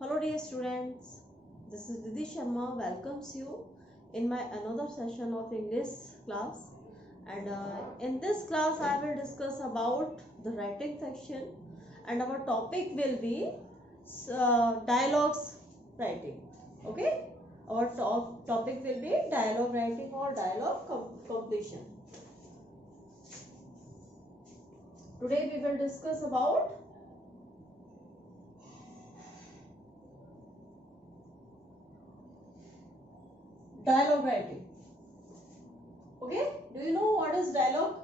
Hello dear students, this is Didi Sharma welcomes you in my another session of English class, and in this class I will discuss about the writing section, and our topic will be dialogues writing. Okay, our topic will be dialogue writing or dialogue completion. Today we will discuss about dialogue writing. Okay, do you know what is dialogue?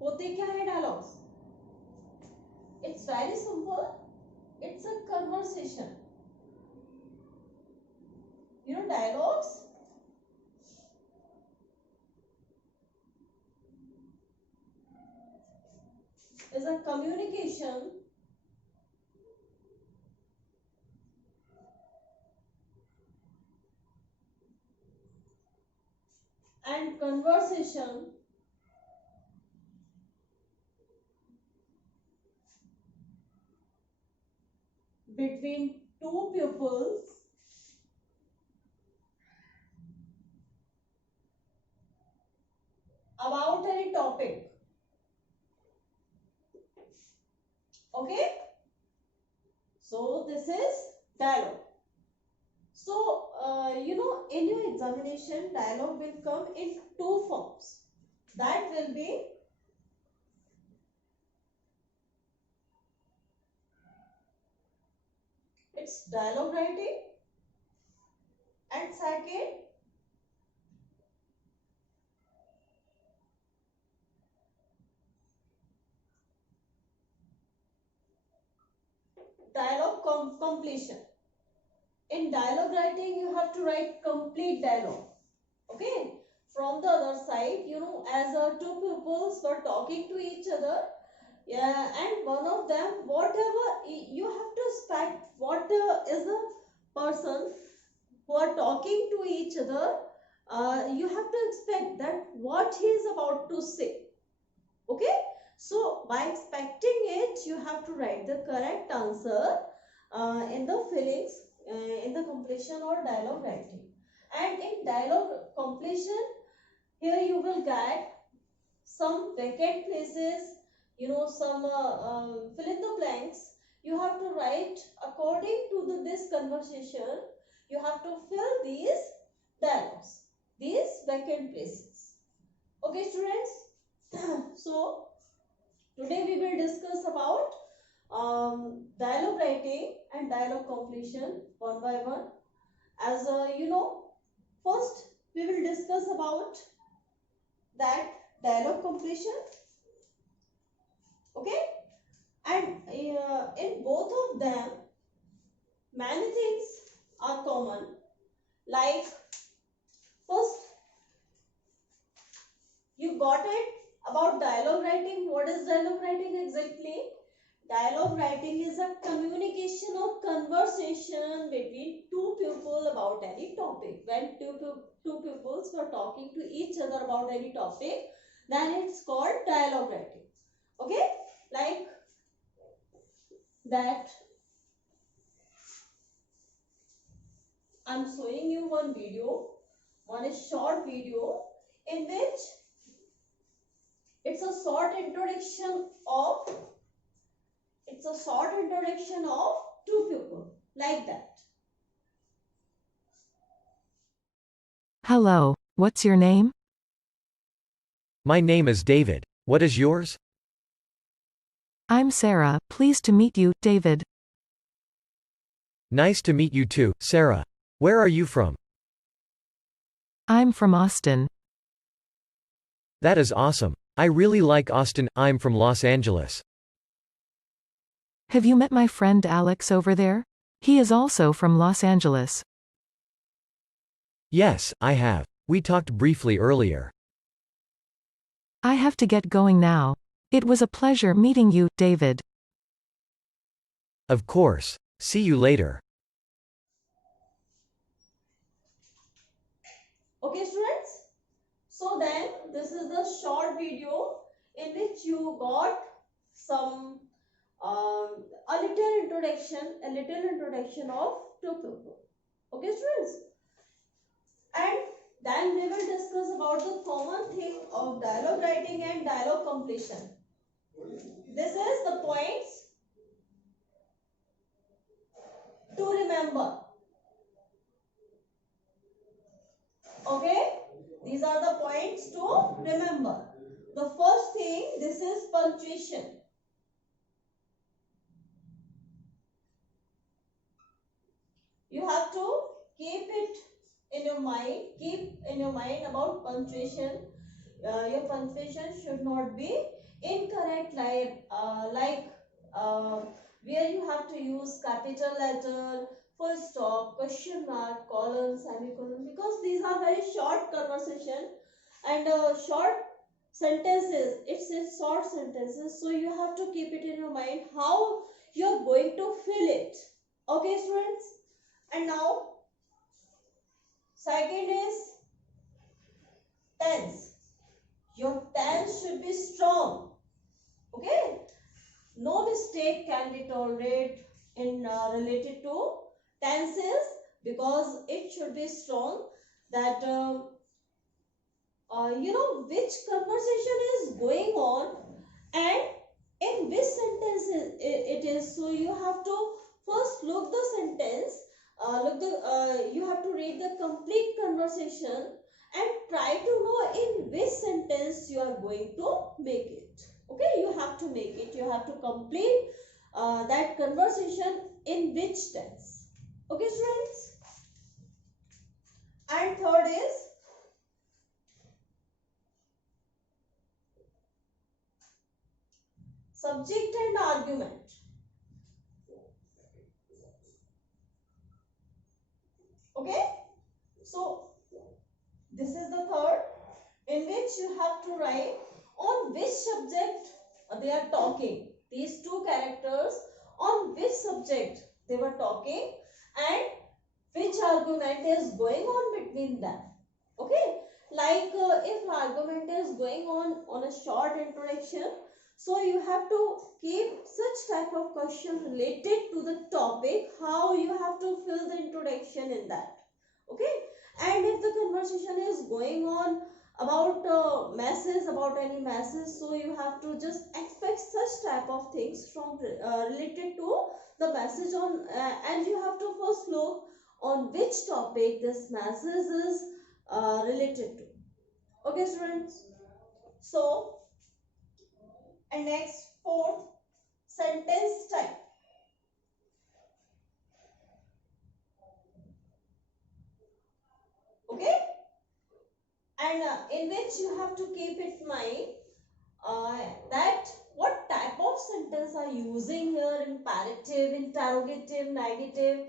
होते क्या है dialogues? It's very simple. It's a conversation. You know, dialogues is a communication and conversation between two pupils about any topic. Okay? So, this is dialogue. So, in your examination, dialogue will come in two forms. That will be it's dialogue writing, and second dialogue completion. In dialogue writing, you have to write complete dialogue. Okay, from the other side, as two pupils were talking to each other, yeah, and one of them, whatever you have to expect, what is the person who are talking to each other, you have to expect that what he is about to say. Okay, so by expecting it, you have to write the correct answer in the fillings, in the completion or dialogue writing. And in dialogue completion, here you will get some vacant places, some fill in the blanks. You have to write according to this conversation. You have to fill these dialogues, these vacant places. Okay, students. So today we will discuss about dialogue writing and dialogue completion one by one. As first we will discuss about that dialogue completion. Okay, and in both of them many things are common. Like first, you got it about dialogue writing. What is dialogue writing exactly? Dialogue writing is a communication or conversation between two people about any topic. When two pupils were talking to each other about any topic, then it's called dialogue writing. Okay, like that. I'm showing you one video, one is short video in which it's a short introduction of two people, like that. Hello, what's your name? My name is David. What is yours? I'm Sarah, pleased to meet you, David. Nice to meet you too, Sarah. Where are you from? I'm from Austin. That is awesome. I really like Austin. I'm from Los Angeles. Have you met my friend Alex over there? He is also from Los Angeles. Yes, I have. We talked briefly earlier. I have to get going now. It was a pleasure meeting you, David. Of course. See you later. Okay, students. So then, this is the short video in which you got some a little a little introduction of two people. Okay, students? And then we will discuss about the common theme of dialogue writing and dialogue completion. This is the points to remember. Okay? These are the points to remember. The first thing, this is punctuation. You have to keep it in your mind. Keep in your mind about punctuation. Your punctuation should not be incorrect, where you have to use capital letter, full stop, question mark, colon, semicolon, because these are very short conversation and short sentences. It's in short sentences, so you have to keep it in your mind how you're going to fill it. Okay, students? And now, second is tense. Your tense should be strong. Okay? No mistake can be tolerated in related to tenses, because it should be strong, that which conversation is going on and in which sentence it is. So you have to first look the sentence, you have to read the complete conversation and try to know in which sentence you are going to make it. Okay, you have to make it, you have to complete that conversation in which tense. Okay, students? And third is subject and argument. Okay, so this is the third, in which you have to write on which subject they are talking. These two characters, on which subject they were talking and which argument is going on between them. Okay, like if argument is going on a short introduction, so you have to keep such type of question related to the topic, how you have to fill the introduction in that. Okay, and if the conversation is going on about masses, about any masses, so you have to just expect such type of things from related to the message on, and you have to first look on which topic this message is related to. Okay, students? So, and next, fourth, sentence type. Okay, and in which you have to keep in mind that what type of sentence are using here, imperative, interrogative, negative,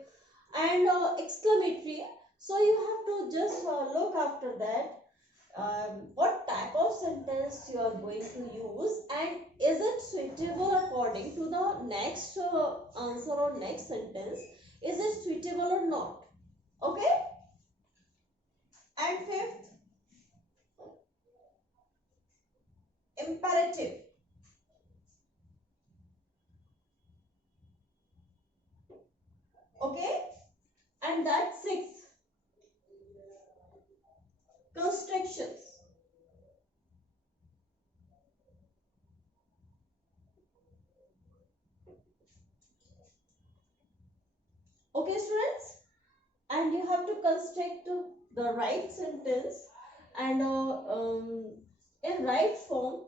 and exclamatory. So you have to just look after that what type of sentence you are going to use, and is it suitable according to the next answer or next sentence, is it suitable or not. Okay, and fifth, imperative. Okay, and that sixth, constructions. Okay, students, and you have to construct the right sentence and in right form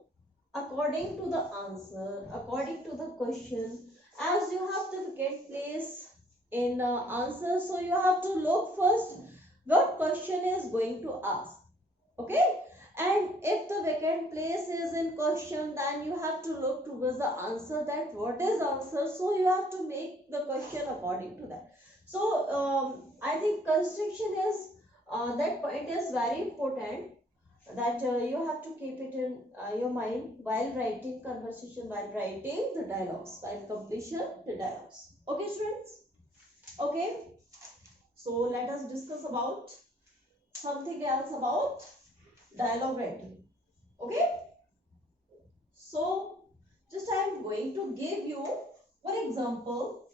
according to the answer, according to the question. As you have the vacant place in answer, so you have to look first what question is going to ask. Okay, and if the vacant place is in question, then you have to look towards the answer, that what is answer, so you have to make the question according to that. So I think construction is that point is very important, that you have to keep it in your mind while writing conversation, while writing the dialogues, while completion the dialogues. Okay, students? Okay, so let us discuss about something else about dialogue writing. Okay, so just I am going to give you one example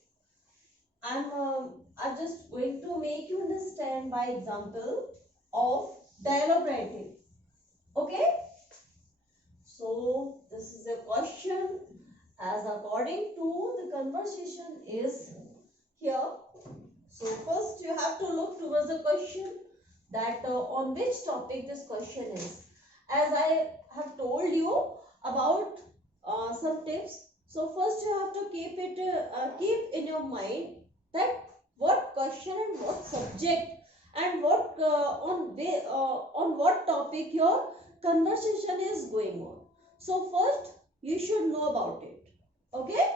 I'm just going to make you understand by example of dialogue writing. Okay. So this is a question as according to the conversation is here. So first you have to look towards the question that on which topic this question is. As I have told you about some tips. So first you have to keep in your mind that what question and what subject and on what topic your conversation is going on. So first you should know about it. Okay.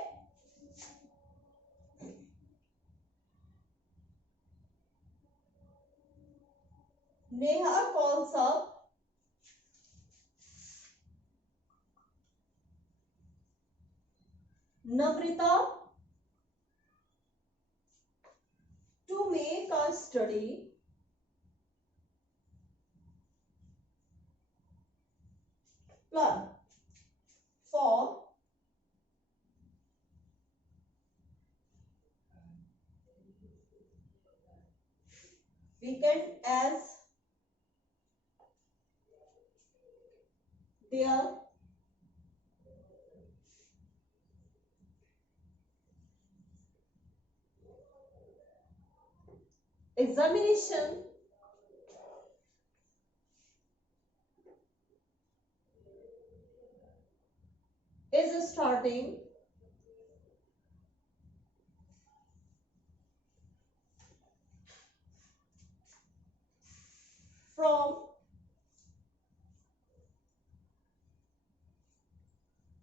Neha calls up Namrita to make a study plan for weekend as their examination is starting from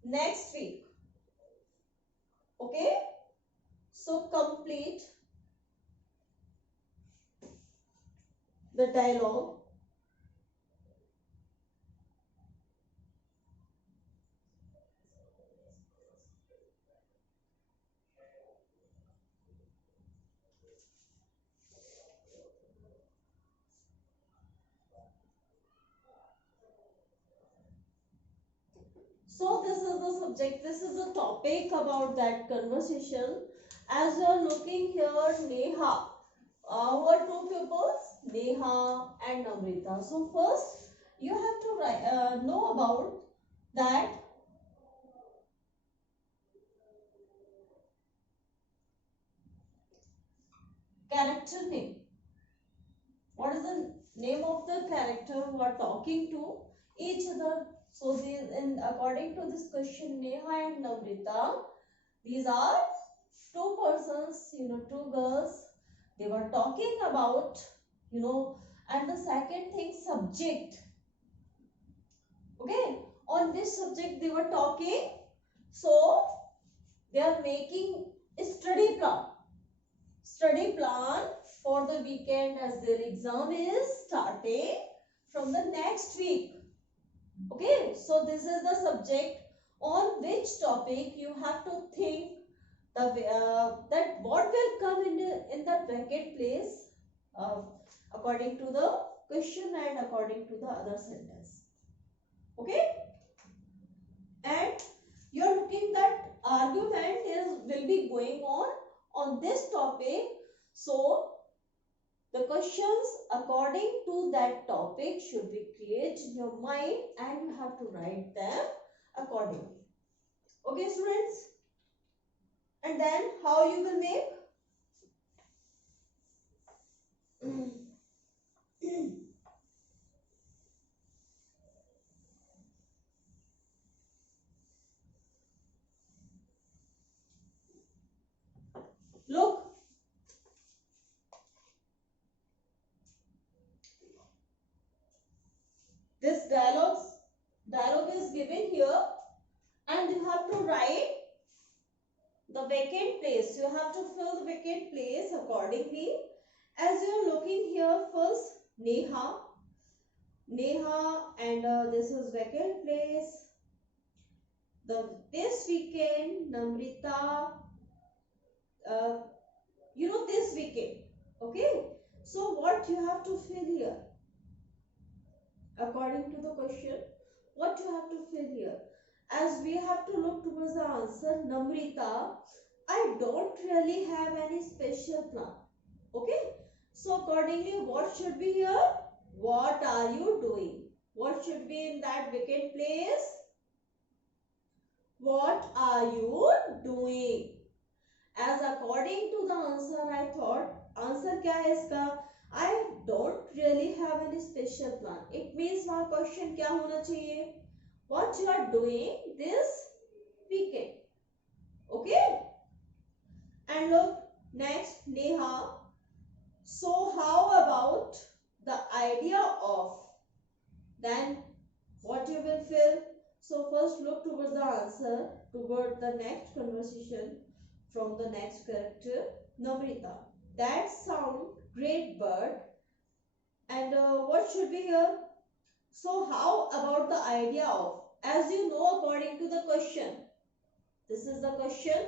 next week. Okay. So complete the dialogue So this is the subject, this is the topic about that conversation. As you are looking here, Neha, who are two pupils, Neha and Namrita. So first, you have to know about that character name. What is the name of the character who are talking to each other? So according to this question, Neha and Namrita, these are two persons, two girls. They were talking about, and the second thing, subject. Okay, on this subject they were talking. So they are making a study plan for the weekend as their exam is starting from the next week. Okay, so this is the subject on which topic you have to think that what will come in that bracket place uh, according to the question and according to the other sentence. Okay, and you're looking that argument will be going on this topic. So the questions according to that topic should be created in your mind and you have to write them accordingly. Okay, students? And then how you will make? Look, this dialogue is given here and you have to write the vacant place. You have to fill the vacant place accordingly. As you are looking here, first Neha and this is vacant place. This weekend Namrita, this weekend. Okay, so what you have to fill here according to the question, what you have to fill here, as we have to look towards the answer. Namrita, I don't really have any special plan. Okay. So accordingly, what should be here? What are you doing? What should be in that vacant place? What are you doing? As according to the answer, I thought answer क्या है इसका? I don't really have any special plan. It means वहाँ question क्या होना चाहिए? What you are doing this weekend? Okay. And look next, Neha. So how about the idea of? Then what you will fill? So first look towards the answer, toward the next conversation from the next character, Namrita. That sound great, bird. And what should be here? So how about the idea of? As you know, according to the question, this is the question,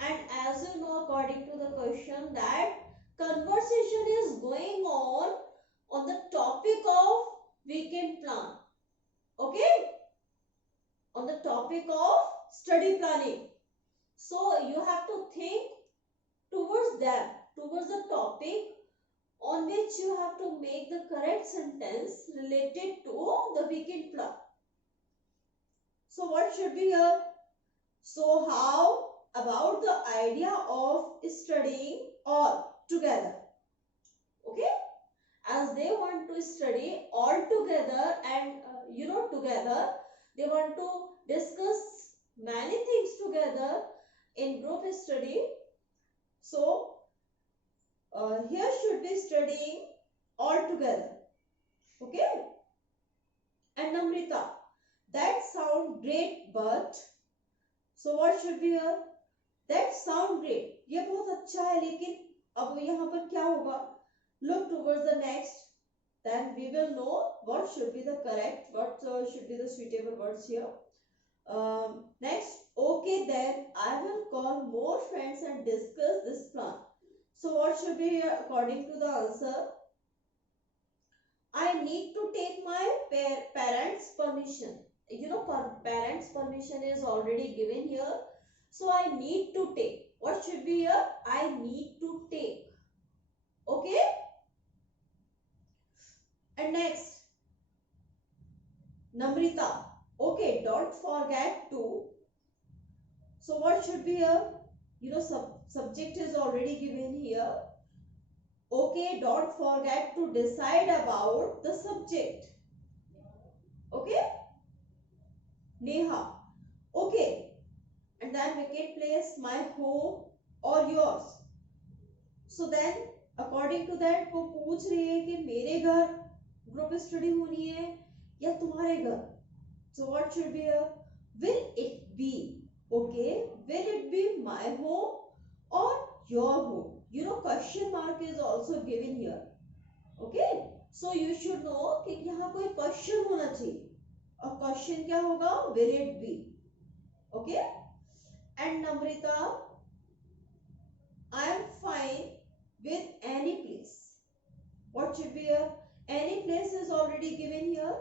and as you know, according to the question, that conversation is going on the topic of weekend plan. Okay, on the topic of study planning. So you have to think towards that, towards the topic on which you have to make the correct sentence related to the weekend plan. So what should be here? So how about the idea of studying all together? Okay, as they want to study all together, and together they want to discuss many things together in group study. So here should be studying all together. Okay. And Namrita, that sound great, but so what should be here? That sound great. ये बहुत अच्छा है, लेकिन अब यहाँ पर क्या होगा? Look towards the next. Then we will know what should be the correct, what should be the suitable words here. Next, okay, then I will call more friends and discuss this plan. So what should be here according to the answer? I need to take my parents' permission. Parents' permission is already given here. So I need to take. What should be here? I need to take. Okay? And next, Namrita. Okay, don't forget to. So what should be here? Subject is already given here. Okay, don't forget to decide about the subject. Okay? Neha. Okay. And then vacant place, my home or yours. So then, according to that, वो पूछ रही है कि मेरे घर group study होनी है या तुम्हारे घर. So what should be here? Will it be? Okay. Will it be my home or your home? Question mark is also given here. Okay. So you should know कि यहाँ कोई question होना चाहिए. और question क्या होगा? Will it be? Okay. And Namrita, I am fine with any place. What should be here? Any place is already given here.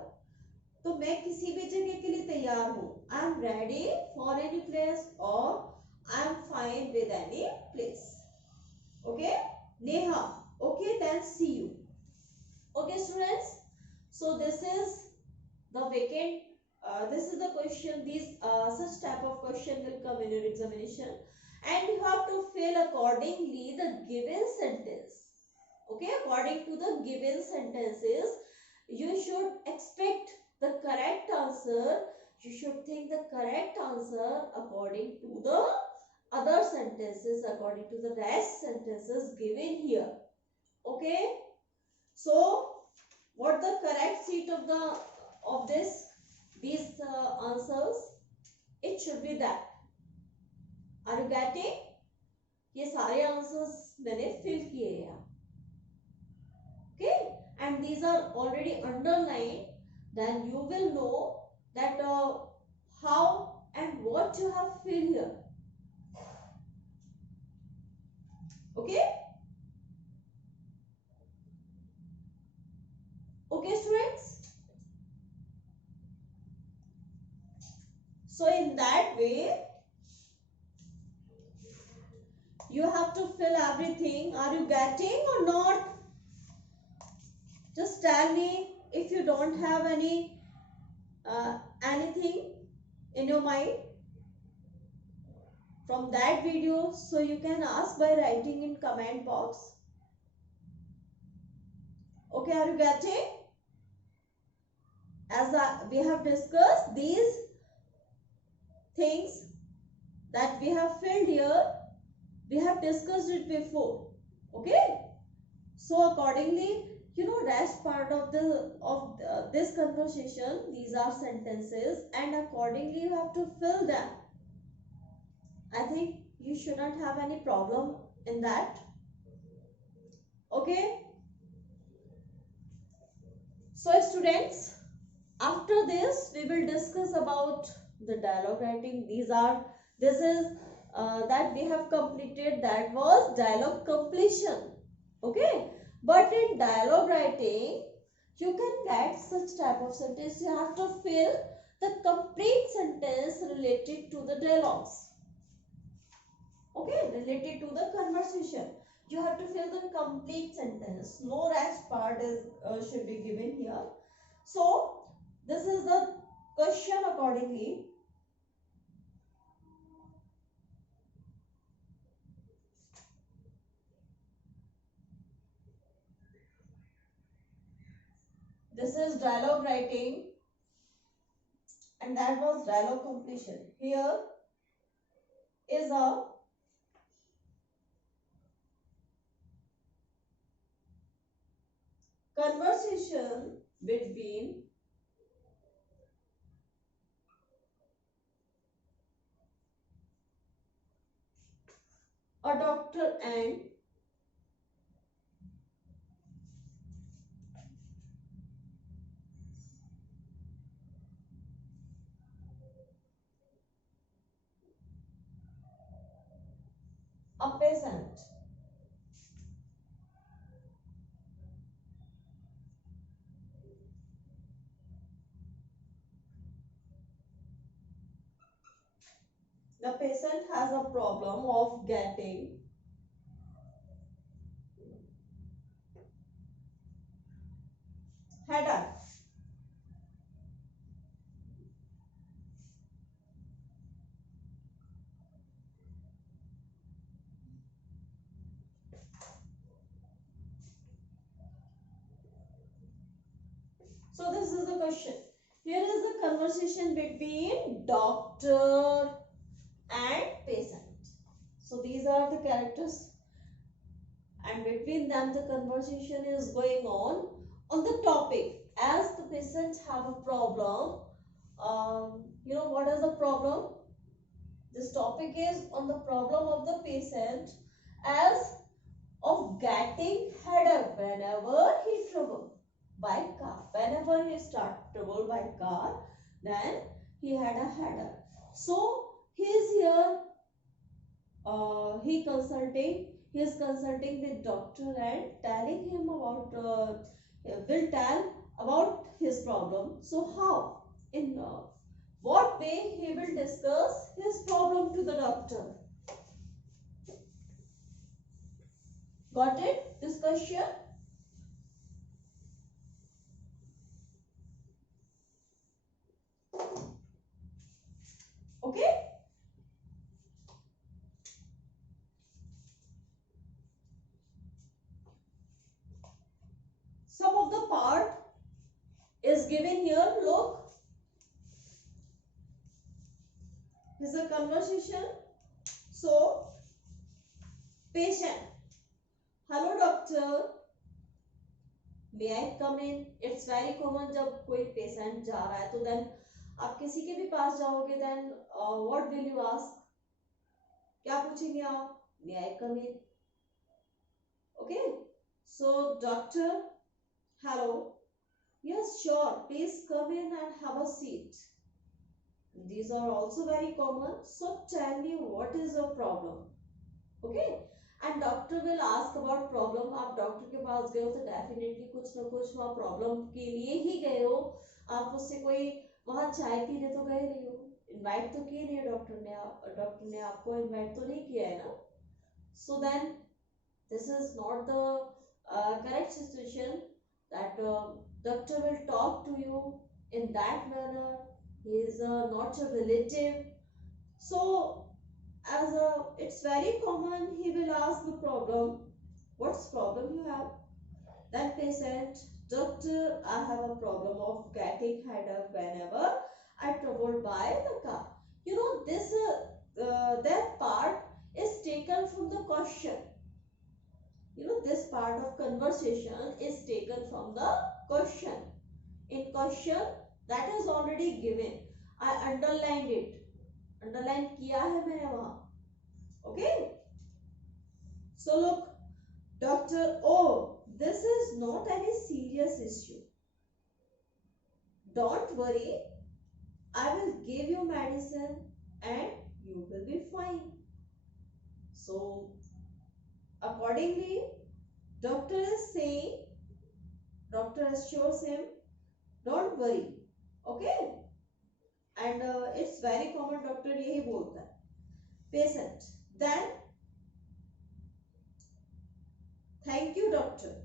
तो मैं किसी भी जगह के लिए तैयार हूँ. I am ready for any place or I am fine with any place. Okay? Neha. Okay, then see you. Okay, students. So this is the vacant. This is the question. These such type of question will come in your examination, and you have to fill accordingly the given sentence. Okay, according to the given sentences, you should expect the correct answer. You should think the correct answer according to the other sentences, according to the rest sentences given here. Okay. So what the correct seat of these answers? It should be that. Are you getting? ये सारे answers मैंने fill किए हैं. Okay, and these are already underlined. Then you will know that how and what you have filled here. Okay. Okay, students. So in that way, You have to fill everything. Are you getting or not? Just tell me if you don't have anything in your mind from that video, so you can ask by writing in comment box. Okay, are you getting? As we have discussed these things that we have filled here, we have discussed it before. Okay, so accordingly, rest part of this conversation, these are sentences, and accordingly you have to fill them. I think you should not have any problem in that. Okay, so students, after this we will discuss about the dialogue writing. This is that we have completed, that was dialogue completion. Okay, but in dialogue writing you can get such type of sentence. You have to fill the complete sentence related to the dialogues. Okay, related to the conversation. You have to fill the complete sentence. No rest part is should be given here. So this is the question accordingly. This is dialogue writing, and that was dialogue completion. Here is a conversation between a doctor and a patient. The patient has a problem of getting headache. So this is the question. Here is the conversation between doctor and patient. So these are the characters, and between them the conversation is going on the topic. As the patient have a problem, what is the problem? This topic is on the problem of the patient as of getting headache whenever he travel by car. Whenever he start travel by car, then he had a headache. So he is here. He is consulting with doctor and telling him about. Will tell about his problem. So how? In what way he will discuss his problem to the doctor? Got it? This question? Okay? Some of the part is given here. Look. This is a conversation. So, patient. Hello doctor. May I come in? It's very common जब कोई patient जा रहा है तो then आप किसी के भी पास जाओगे then what will you ask? क्या पूछेंगे आप? May I come in? Okay. So doctor, hello. Yes, sure. Please come in and have a seat. These are also very common. So tell me what is your problem? Okay. And doctor will ask about problem. आप doctor के पास गए हो तो definitely कुछ ना कुछ वहाँ problem के लिए ही गए हो. आप उससे कोई वहाँ चाय पीने तो गए नहीं हो, इनवाइट तो किए नहीं. डॉक्टर ने आपको इनवाइट तो नहीं किया है ना. So then this is not the correct situation, that doctor will talk to you in that manner. He is not your relative. So as a, it's very common, he will ask the problem, what's problem you have? Then patient, doctor, I have a problem of getting headache whenever I travel by the car. You know, this that part is taken from the question. You know, this part of conversation is taken from the question. In question, that is already given. I underlined it. Underline किया है मैंने वहां. Okay. So look, doctor, oh, this is not any serious issue. Don't worry. I will give you medicine and you will be fine. So accordingly, doctor is saying, doctor assures him, don't worry. Okay. And it's very common, doctor यही बोलता है. Patient, then thank you doctor.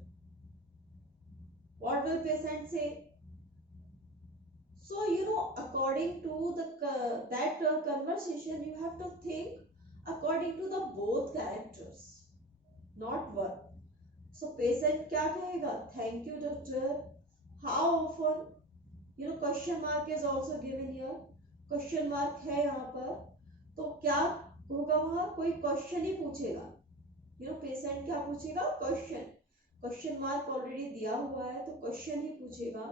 What will patient say? So you know, according to the that conversation, you have to think according to the both characters, not one. So patient क्या कहेगा? Thank you doctor. How often? You know, question mark is also given here. Question mark है यहाँ पर, तो क्या होगा? वहां कोई क्वेश्चन ही पूछेगा. यू नो, पेशेंट क्या पूछेगा? क्वेश्चन. क्वेश्चन मार्क ऑलरेडी दिया हुआ है, तो क्वेश्चन ही पूछेगा,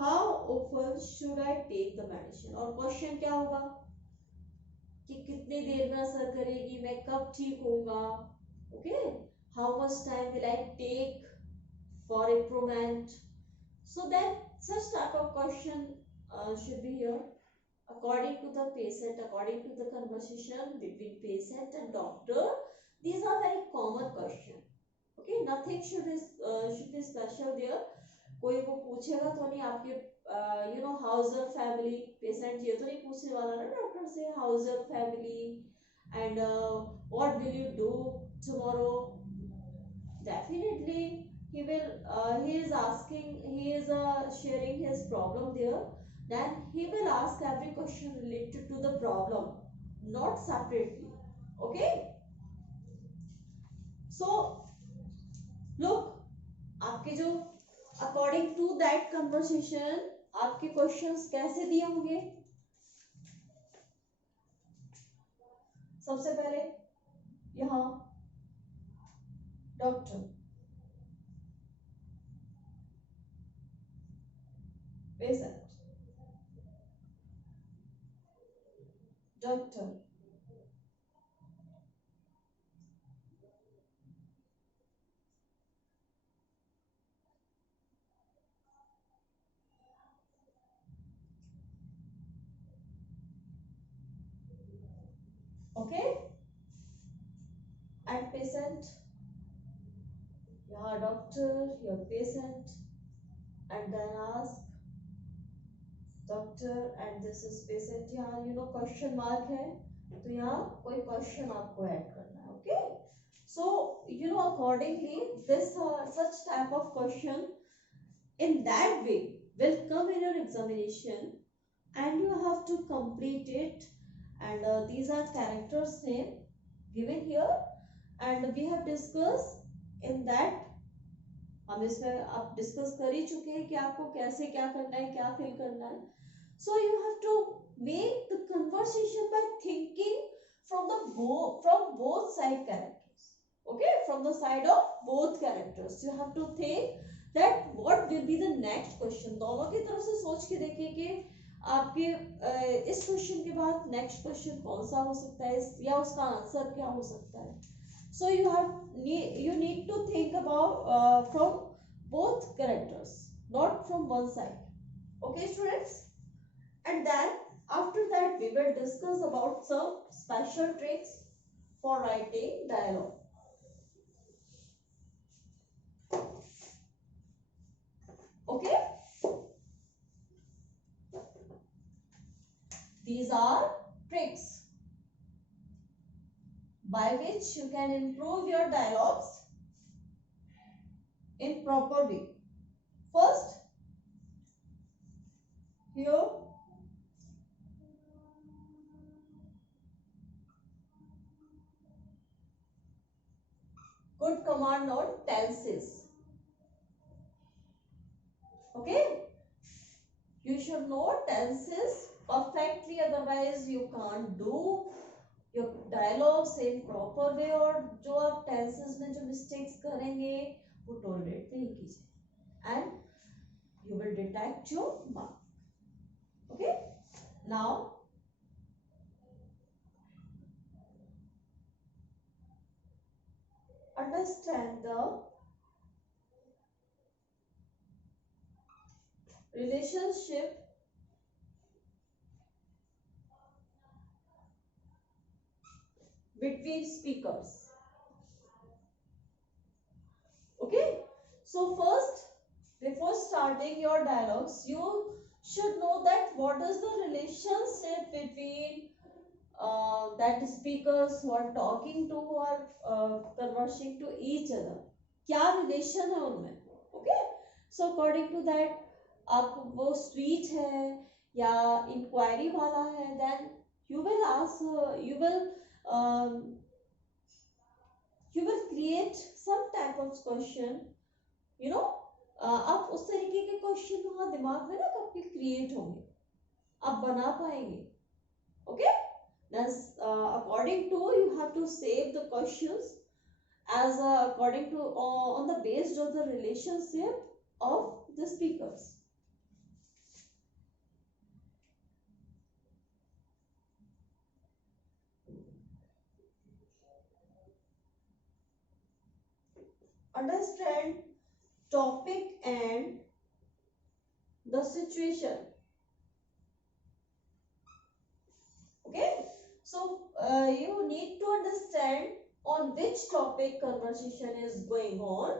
how often should I take the medicine. और क्वेश्चन क्या होगा कि कितनी देर में असर करेगी, मैं कब ठीक होऊंगा. Okay, how much time will I take for improvement. So then such type of question should be here according to the patient, according to the conversation between patient and doctor. These are very common question. Okay, nothing should be special there. कोई वो पूछेगा तो नहीं आपके you know, how's your family. Patient ये तो नहीं पूछने वाला ना डॉक्टर से, how's your family and what will you do tomorrow. Definitely he will he is asking, he is sharing his problem there. Then he will ask every question related to the problem, not separately. Okay. So look, आपके जो according to that conversation आपके questions कैसे दिए होंगे? सबसे पहले यहाँ doctor, patient, doctor, okay, and patient, your doctor, your patient, and then ask doctor and this is patient. यहाँ you know question mark है, तो यहाँ कोई question आपको ऐड करना है. Okay, so you know, accordingly this such type of question in that way will come in your examination and you have to complete it. And these are characters name given here and we have discussed in that. हम इसमें आप discuss कर ही चुके हैं कि आपको कैसे क्या करना है, क्या फिल करना है. So you have to make the conversation by thinking from both side characters. Okay, from the side of both characters you have to think that what will be the next question. दोनों की तरफ से सोच के देखिए कि आपके इस क्वेश्चन के बाद नेक्स्ट क्वेश्चन कौन सा हो सकता है या उसका आंसर क्या हो सकता है. So you need to think about from both characters, not from one side. Okay students, and then after that we will discuss about some special tricks for writing dialogue. Okay, these are tricks. by which you can improve your dialogues in proper way. First, here good command on tenses. Okay, you should know tenses perfectly, otherwise you can't do your dialogues in proper way. और जो आप tenses में जो mistakes करेंगे वो tolerate नहीं कीजिए and you will detect your mark. Okay, now understand the relationship between speakers. Okay, so first, before starting your dialogues, you should know that what is the relationship between that speakers who are talking to, who are conversing to each other. क्या relation है उनमें. Okay, so according to that, आप वो speech है या inquiry वाला है, then you will ask, um, you will create some type of question, you know. आप उस तरीके के क्वेश्चन वहां दिमाग में ना आपके क्रिएट होंगे, आप बना पाएंगे. Okay, that's according to, you have to save the questions as according to on the based of the relationship of the speakers. Understand topic and the situation. Okay, so you need to understand on which topic conversation is going on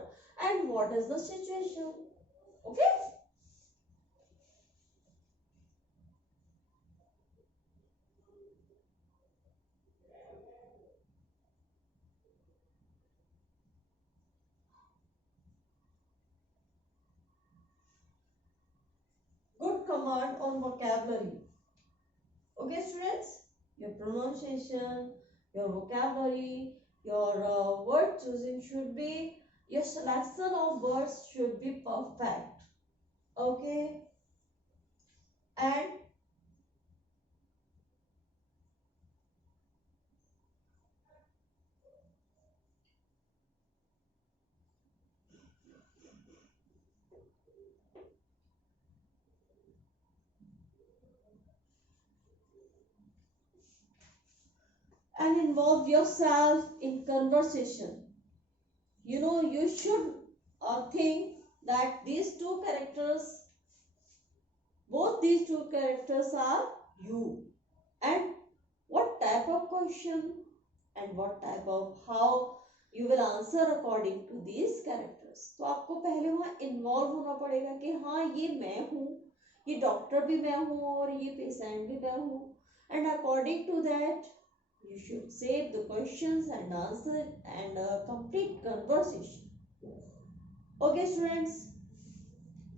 and what is the situation. Okay, good command on vocabulary. Okay, students, your pronunciation, your vocabulary, your word choosing should be, your selection of words should be perfect. Okay, and involve yourself in conversation. You know, you should think that these two characters, both these two characters are you, and what type of question and what type of how you will answer according to these characters. तो आपको पहले वहाँ involve होना पड़ेगा कि हाँ ये मैं हूँ, ये डॉक्टर भी मैं हूँ और ये पेशेंट भी मैं हूँ, and according to that you should save the questions and answer and complete conversation. Okay, students,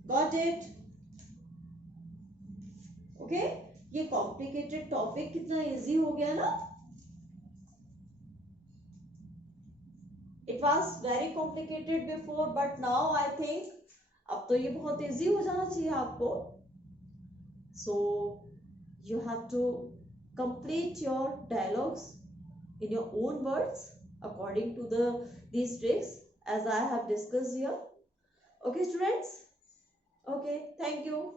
got it? Okay, ये complicated topic कितना easy हो गया ना. It was very complicated before, but now I think अब तो ये बहुत easy हो जाना चाहिए आपको. So you have to complete your dialogues in your own words according to these tricks as I have discussed here. Okay, students. Okay, thank you.